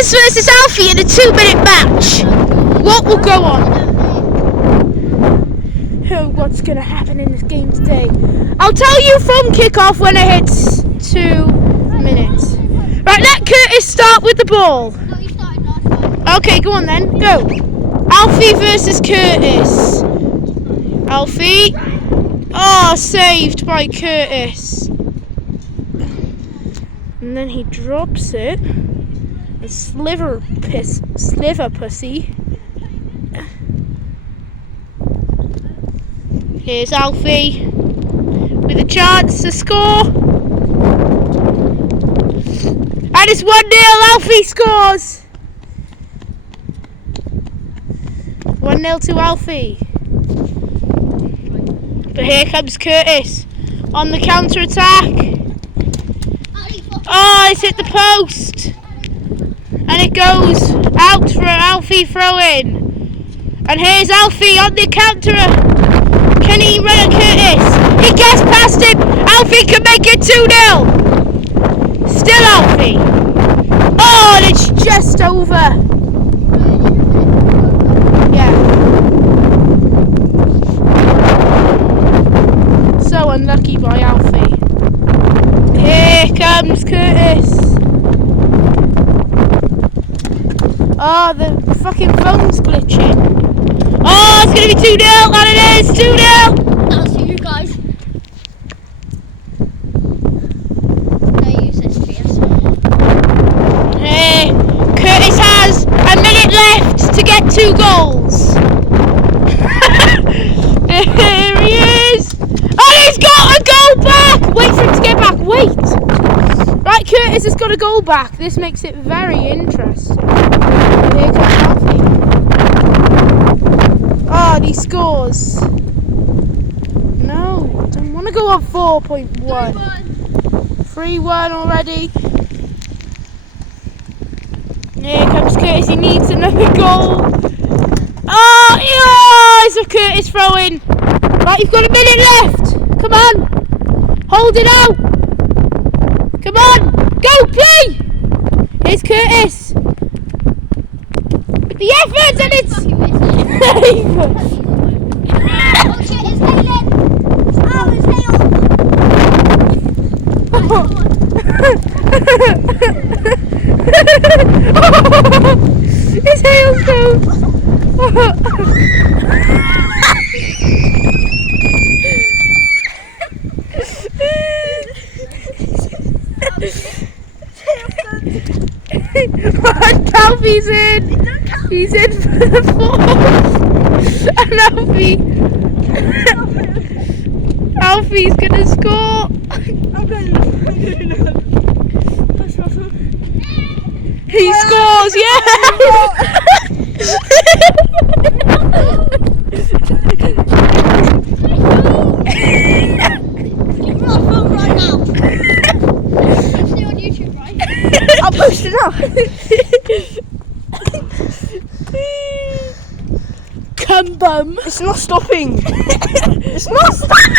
Curtis versus Alfie in a 2-minute match. What will go on? Oh, what's going to happen in this game today? I'll tell you from kickoff when it hits 2 minutes. Right, let Curtis start with the ball. No, you started last time. Okay, go on then. Go. Alfie versus Curtis. Alfie. Oh, saved by Curtis. And then he drops it. A sliver pussy. Here's Alfie with a chance to score. And it's 1-0. Alfie scores. 1-0 to Alfie. But here comes Curtis on the counter attack. Oh, it's hit the post. And it goes out for an Alfie throw in. And here's Alfie on the counter. Can he run at Curtis? He gets past him. Alfie can make it 2-0. Still Alfie. Oh, and it's just over. Yeah. So unlucky by Alfie. Here comes Curtis. Oh, the fucking phone's glitching. Oh, it's going to be 2-0. And it is 2-0. I'll see you guys. They use this PS. Curtis has a minute left to get 2 goals. Here he is. And he's got a goal back. Wait for him to get back. Wait. Right, Curtis has got a goal back. This makes it very interesting. Here comes Alfie. Oh, and he scores. No, I don't want to go on 4.1. 3-1 already. Here comes Curtis. He needs another goal. Oh, it's a Curtis throw-in. Right, you've got a minute left. Come on. Hold it out. Come on. Go, play. Here's Curtis. With the effort, and it's... Oh shit, it's hailing. Oh, it's hail. It's hail too. Alfie's in. He's in for the ball. And Alfie's gonna score. He scores, yeah. Right now. It's on YouTube, right? I'll post it up. Cum bum. It's not stopping. It's not stopping.